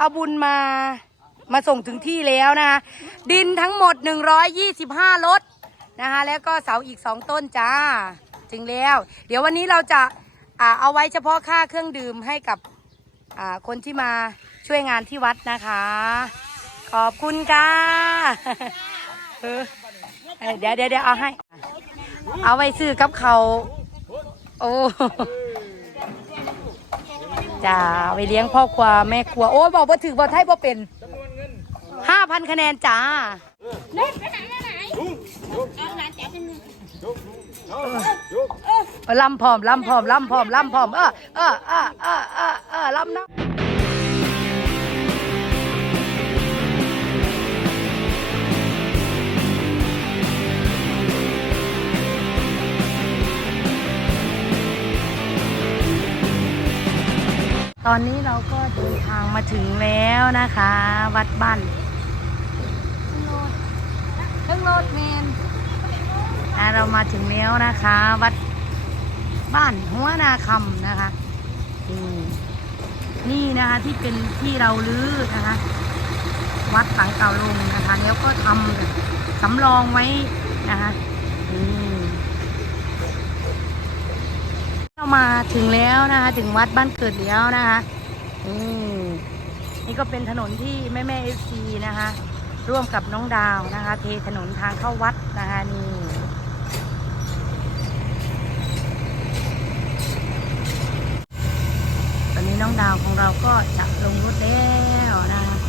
เอาบุญมามาส่งถึงที่แล้วนะคะ ดินทั้งหมด 125รถนะคะ แล้วก็เสาอีก 2 ต้นจ้า ถึงแล้ว เดี๋ยววันนี้เราจะอ่าเอาไว้เฉพาะค่าเครื่องดื่มให้กับอ่าคนที่มาช่วยงานที่วัดนะคะ ขอบคุณค่ะเออเดี๋ยวเดี๋ยวเอาให้ เอาไว้ซื้อกับเขา โอ้ จ้าไปเลี้ยงพ่อครัวแม่ครัว โอ้ยบอกว่าถือบอกไทยบ่เป็นห้าพันคะแนนจ้าเออลำพร้อมลำพร้อมลำพร้อมลำพร้อมเออเออเออเออเออเออลำนะ อนนี้เราก็เดินทางมาถึงแล้วนะคะ วัดบ้านเครื่องโลดเมนอะเรามาถึงแล้วนะคะ วัดบ้านหัวนาคำนะคะนี่นี่นะคะที่เป็นที่เราลื้อนะคะ วัดหลังเก่าลงนะคะ แล้วก็ทำสำรองไว้นะคะนี่เรา มาถึงแล้วนะคะ ถึงวัดบ้านเกิดแล้วนะคะนี่นี่ก็เป็นถนนที่แม่แม่เอฟซีนะคะ ร่วมกับน้องดาวนะคะ เทถนนทางเข้าวัดนะคะนี่ตอนนี้น้องดาวของเราก็จะลงรถแล้วนะคะ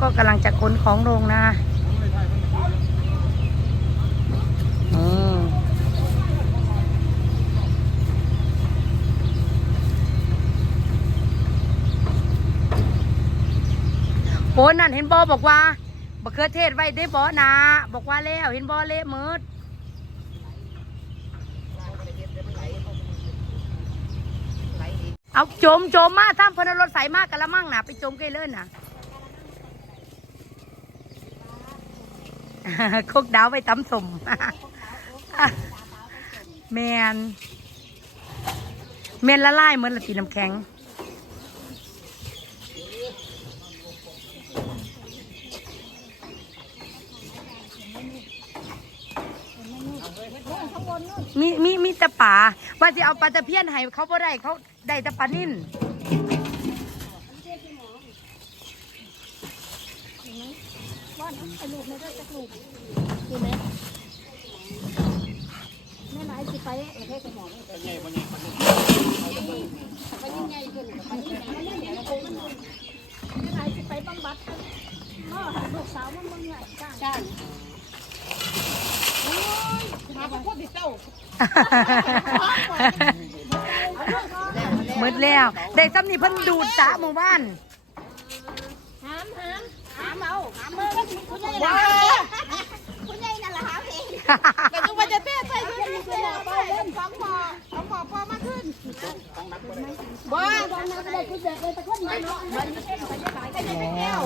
ก็กำลังจะขนของลงนะอืมโอ้นั่นเห็นบอบอกว่าบะเขือเทศไว้ได้บอนะบอกว่าแล้วเห็นบอเละมืดเอาโจมโจมมาทำพนรถใสมากกันละมั่งนะไปโจมใกล้เลิ่นนะ โคกดาวไปตำสมแมนแมนละลายเหมือนละตีน้ำแข็ง มีมีมีต่ป่าว่าจะเอาปลาตะเพียนให้เขาบ่ได้เขาได้ต่ปลานิ่น ว่าน้ำไอ้ลูกไม่ได้จักลูกดีไหมแม่หลายสิไปเออให้กระหม่อมไปยังไงไปยังไงขึ้นไปยังไงเดี๋ยวเราคงมันแม่หลายสิไปบังบัดอ๋อลูกสาวมันมันใหญ่จ้างจ้างโอ้ยมาพวกติดเต้าหมดแล้ว ได้ซ้ำนี่เพิ่นดูดสาหมู่บ้านหามหามามเอาหามเมื่อคุณยายนะคุณยายนั่นแหละหามเองแต่ทุกวันจะเต้ใส่คุณยายคุณยายไปเล่นสองหมอสองหมอพอมาขึ้นบ้าบ้าก็ได้คุณยายเลยแต่คนไหนเนาะมันเต้นไปยังไงก็ได้แก้ว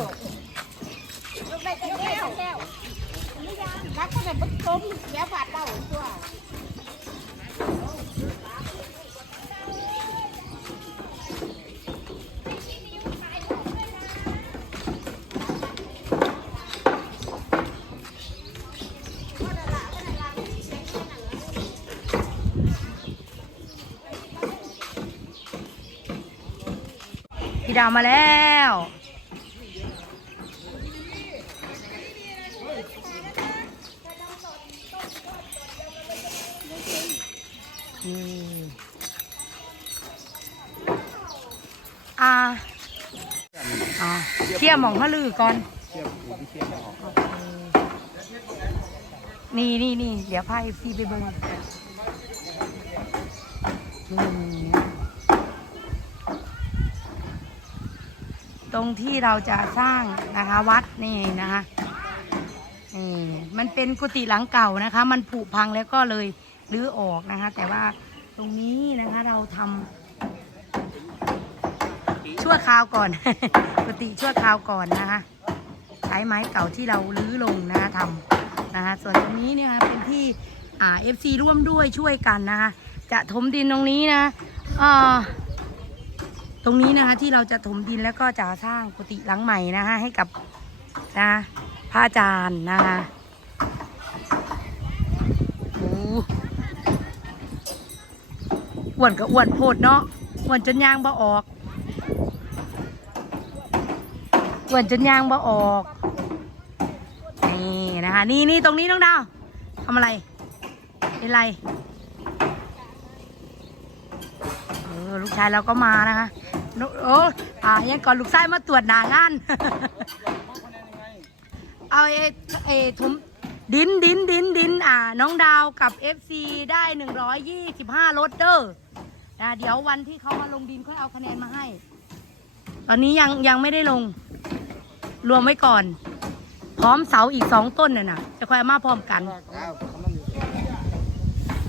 ลูกได้แก้วแก้วรักก็ได้บุ้มต้มแก้วบาดเต้าตัวาวมาแล้วอ่าอ่าเที่ยหมองเขาลือก่อน นี่นี่นี่เดี๋ยวพาเอฟซีไปเบิ่ง นี่ต รงที่เราจะสร้างนะคะวัดนี่นะคะนี่มันเป็นกุฏิหลังเก่านะคะ มันผุพังแล้วก็เลยรื้อออกนะคะ แต่ว่าตรงนี้นะคะเราทำชั่วคราวก่อน กุฏิชั่วคราวก่อนนะคะ ใช้ไม้เก่าที่เรารื้อลงนะคะทำนะคะ ส่วนตรงนี้เนี่ยค่ะเป็นที่อ่าเอฟซีร่วมด้วยช่วยกันนะคะ จะถมดินตรงนี้นะอ่า ตรงนี้นะคะที่เราจะถมดินแล้วก็จะสร้างกุฏิหลังใหม่นะคะให้กับนะพระอาจารย์นะคะโอ้อ้วนก็อ้วนโพดเนาะอ้วนจนยางบ่ออกอ้วนจนยางบ่ออกนี่นะคะนี่นี่ตรงนี้น้องดาวทำอะไรเป็นไรเออลูกชายเราก็มานะคะ นุโอ้อ่ายังก่อนลูกชายมาตรวจหนางาน เอาเอเอทุมดินดินดินดินอ่า น้องดาวกับ FC ได้ 125รถเด้อนะเดี๋ยววันที่เขามาลงดินค่อยเอาคะแนนมาให้ ตอนนี้ยังยังไม่ได้ลง รวมไว้ก่อน พร้อมเสาอีกสองต้นน่ะนะจะค่อยเอามาพร้อมกัน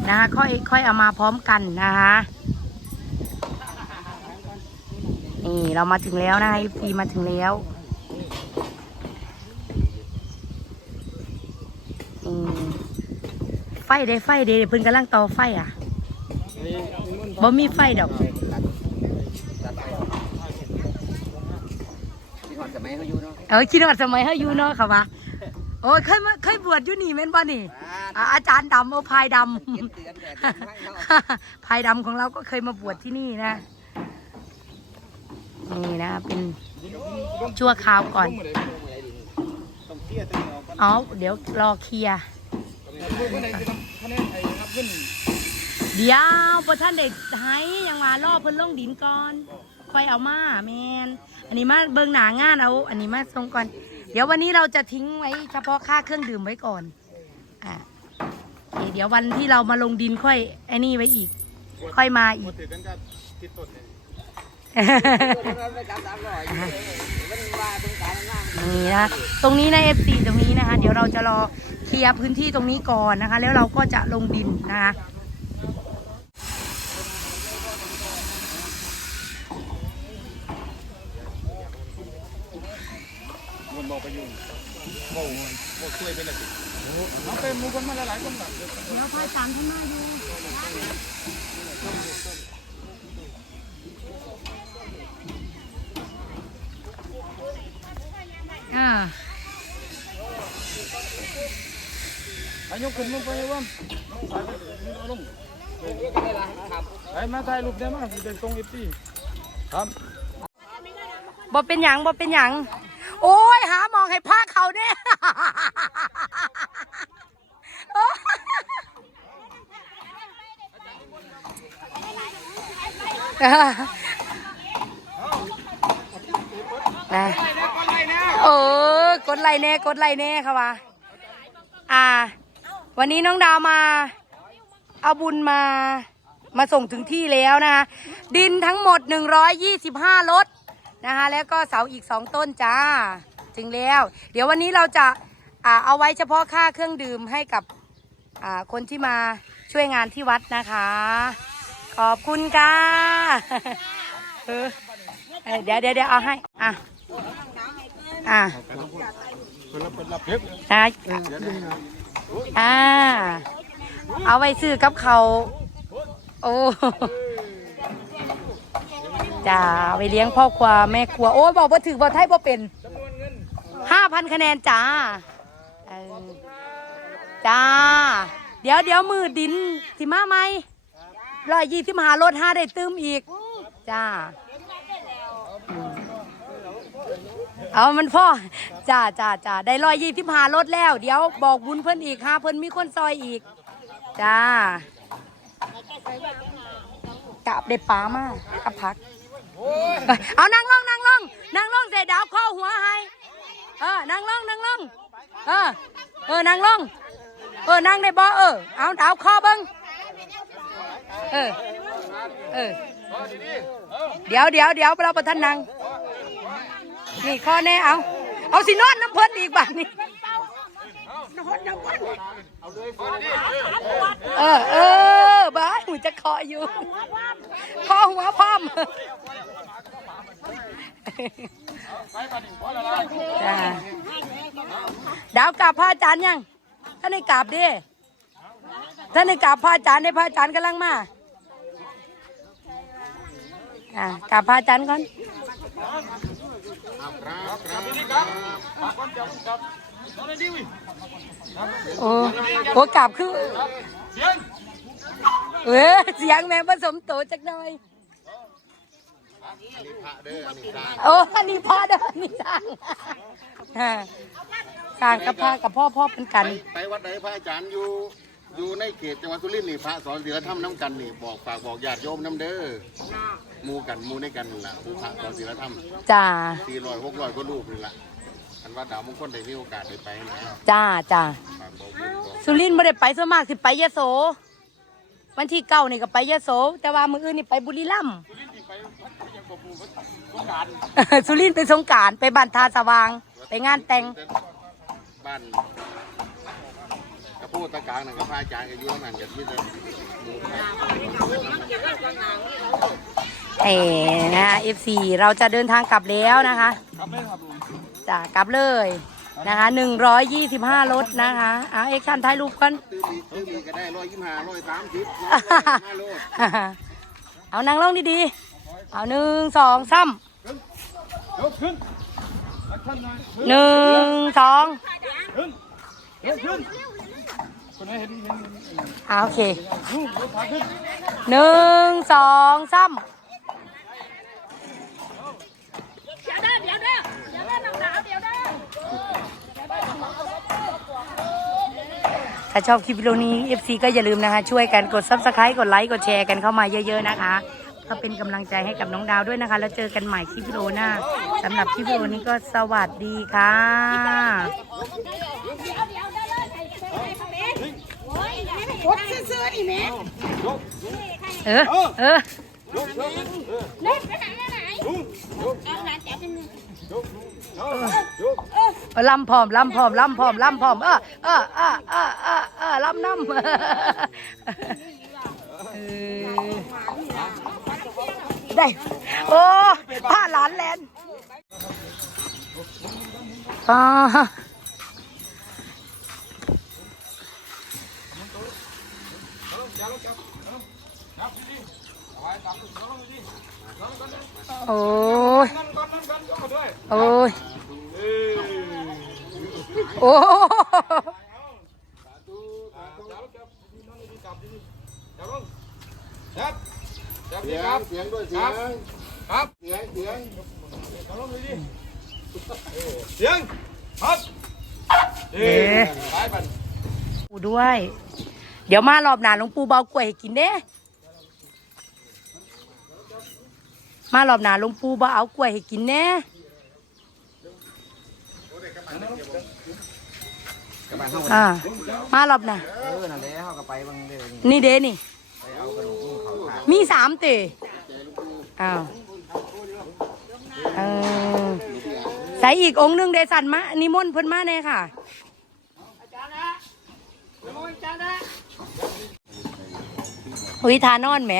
นะคะค่อยค่อยเอามาพร้อมกันนะคะ นี่เรามาถึงแล้วนะคะฟีมาถึงแล้วอืมไฟเด้ไฟเด้เพิ่นกำลังต่อไฟอะบ่มีไฟดอกที่หอดสมัยเขาอยู่เนาะเออคิดว่าสมัยเฮาอยู่เนาะค่ะวะโอ้ยเคยมาเคยบวชอยู่นี่แม่นบ่นี่อ่าอาจารย์ดำโอ้พายดำเจ็ดเดือนแต่ไม่เนาะพายดำของเราก็เคยมาบวชที่นี่นะ นี่นะเป็นชั่วคราวก่อนเอเดี๋ยวรอเคลียร์เดี๋ยวพอท่านเด็กให้ยังมารอเพิ่นลงดินก่อนค่อยเอามาแมนอันนี้มาเบิงหนางานเอา อันนี้มาส่งก่อน เดี๋ยววันนี้เราจะทิ้งไว้เฉพาะค่าเครื่องดื่มไว้ก่อน อ่าเดี๋ยววันที่เรามาลงดินค่อยไอ้นี่ไว้อีก ค่อยมาอีก นี่นะตรงนี้นะเอฟซีตรงนี้นะคะ เดี๋ยวเราจะรอเคลียร์พื้นที่ตรงนี้ก่อนนะคะ แล้วเราก็จะลงดินนะคะมันบอไปยุ่งบอกบอกช่วยไปนะสิเอาไปมูกันมาหลายๆคนแบบเดี๋ยวไปตามข้างหน้าดู อ่าอายุขึ้นมึงไปว่าลงไอ้มาถ่ายรูปได้มั้ยเดินตรงเอฟซีครับบ่เป็นหยังบ่เป็นหยัง โอ้ยหาหมองให้พาเขาเนี่ยนะ เออกดไลค์แน่กดไลค์แน่ค่ะว่าอ่า วันนี้น้องดาวมา เอาบุญมามาส่งถึงที่แล้วนะคะ ดินทั้งหมด 125รถนะคะ แล้วก็เสาอีก 2 ต้นจ้า ถึงแล้ว เดี๋ยววันนี้เราจะอ่าเอาไว้เฉพาะค่าเครื่องดื่มให้กับอ่าคนที่มาช่วยงานที่วัดนะคะ ขอบคุณค่ะเออเออเดี๋ยวเดี๋ยวเดี๋ยวเอาให้ อะ อะนะอ่า เอาไว้ซื้อกับเขา โอ้จ้าไปเลี้ยงพ่อครัวแม่ครัว โอ้ยบอกว่าถือบอกไทยบ่เป็นห้าพันคะแนนจ้าจ้า เดี๋ยวเดี๋ยวมือดินสิมาไหมร้อยยี่สิบหารถห้าได้ตืมอีก จ้า เอามันพ่อจ้าจ้าจ้าได้ร้อยยี่สิบห้ารถแล้ว เดี๋ยวบอกบุญเพิ่นอีกค่ะเพิ่นมีคนซอยอีก จ้ากะได้ปลามากับพัก เอานั่งลงนั่งลงนั่งลงเสร็จดาวข้อหัวให้เออนั่งลงนั่งลงเออเออนั่งลงเออนั่งได้บ่เออเอาดาวข้อเบิ้งเออเออเดี๋ยวเดี๋ยวเดี๋ยวเราประทันนัง นี่ข้อแน่เอา เอาสินอนน้ำเพิ่นอีกบ้านนี่เออเออบ้านหนูจะคออยู่คอหัวพร้อมจ้าดาวกราบพระอาจารย์ยังท่านได้กราบดิท่านได้กราบพระอาจารย์ได้พระอาจารย์กำลังมาอ่ากราบพระอาจารย์ก่อน โอ้โหกราบคือเออเสียงแม่ผสมโตจักหน่อยโอ้อันนี้พ่อเด้อนนี่สร้างอ่าสร้างกับพ่อกับพ่อพ่อเป็นกัน ไปวัดไหนพระอาจารย์อยู่ อยู่ในเขตจังหวัดสุรินทร์นี่พระสอนศีลธรรมน้ำกันนี่บอกฝากบอกญาติโยมน้ำเด้อหมูกันหมูในกันนั่นล่ะผู้พระสอนศีลธรรมจ้าสี่ร้อยหกร้อยก็รูปนี่ล่ะอันว่าดาวมงคลได้มีโอกาสได้ไปนะจ้าจ้าฝากบอกบุญบอกสุรินทร์ไม่ได้ไปส่วนมากสิไปยะโส วันที่เก้านี่ก็ไปยะโส แต่ว่ามืออื่นนี่ไปบุรีรัมย์ สุรินทร์เป็นสงกรารไปบ้านทาสว่าง ไปงานแต่ง บ้านก ระพูตะกลางนั่นกับพระอาจารย์ก็อยู่นั่นกับที่เดิมหมู่ไปเอ๋นะเอฟซีเราจะเดินทางกลับแล้วนะคะครับไม่ครับผมจะกลับเลยนะคะหนึ่งร้อยยี่สิบห้ารถนะคะเอาเอ็กชันถ่ายรูปกันตื้อมีตื้อมีก็ได้ร้อยยี่สิบห้าร้อยสามสิบห้าโลดเอานั่งลงดีๆ เอาหนึ่งสองสามยกขึ้นอัดท่านหน่อยหนึ่งสอง อ่าโอเคหนึ่งสองสามถ้าชอบคลิปวิดีโอนี้ FC ก็อย่าลืมนะคะ ช่วยกันกด Subscribe กดไลค์กดแชร์กันเข้ามาเยอะ ๆ นะคะก็เป็นกำลังใจให้กับน้องดาวด้วยนะคะ แล้วเจอกันใหม่คลิปวิดีโอหน้าสำหรับคลิปวิดีโอนี้ก็สวัสดีค่ะ กดซื้อๆนี่แม่เออ เออเล่นไปไหนไปไหนเอาหลานแจ๊บเป็นเอาลำพร้อมลำพร้อมลำพร้อมลำพร้อมเออเออเออเออเออเออลำน้ำเออได้โอ้ผ้าหลานแลนอ่า โอ้ยนั่นก่อนนั่นก่อนยกมาด้วยโอ้ยเอ้ยโอ้จับจับนั่งดีๆจับดีๆจับลงจับจับดีเสียครังบเสียงด้วยเสียงครับเสียงเสียงจับลงดีๆเออเสียงครับเอ๊ะไปบันปูด้วย เดี๋ยวมารอบหน้าหลวงปู่เบากล้วยให้กินเด้ มารอบหน้าหลวงปู่เบาเอากล้วยให้กินแน่อ่ามารอบหน้าเออนั่นแหละเขาก็ไปบางเดือนนี่เด้นี่ ไปเอากระดูกกุ้งเขาขามีสามเตะอ้าวเออใส่อีกองค์หนึ่งเดสันมานิมนต์เพิ่นมาแน่ค่ะ อุ้ยทานอนแหม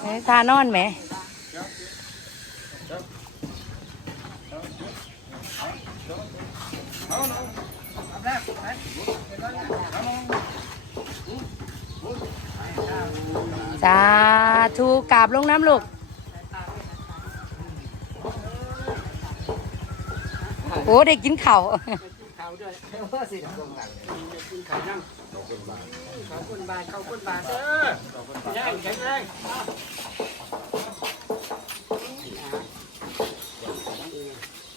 เอ้ยทานอนแหมสาธุกราบลงน้ำลูก โอ้ได้กินข้าวเขา ขอบคุณบาทขอบคุณบาทขอบคุณบาทเออแข็งแข็งแรง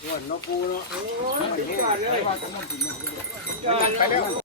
ส่วนนกปูเนาะโอ้ยสุดยอดเลยไปแล้ว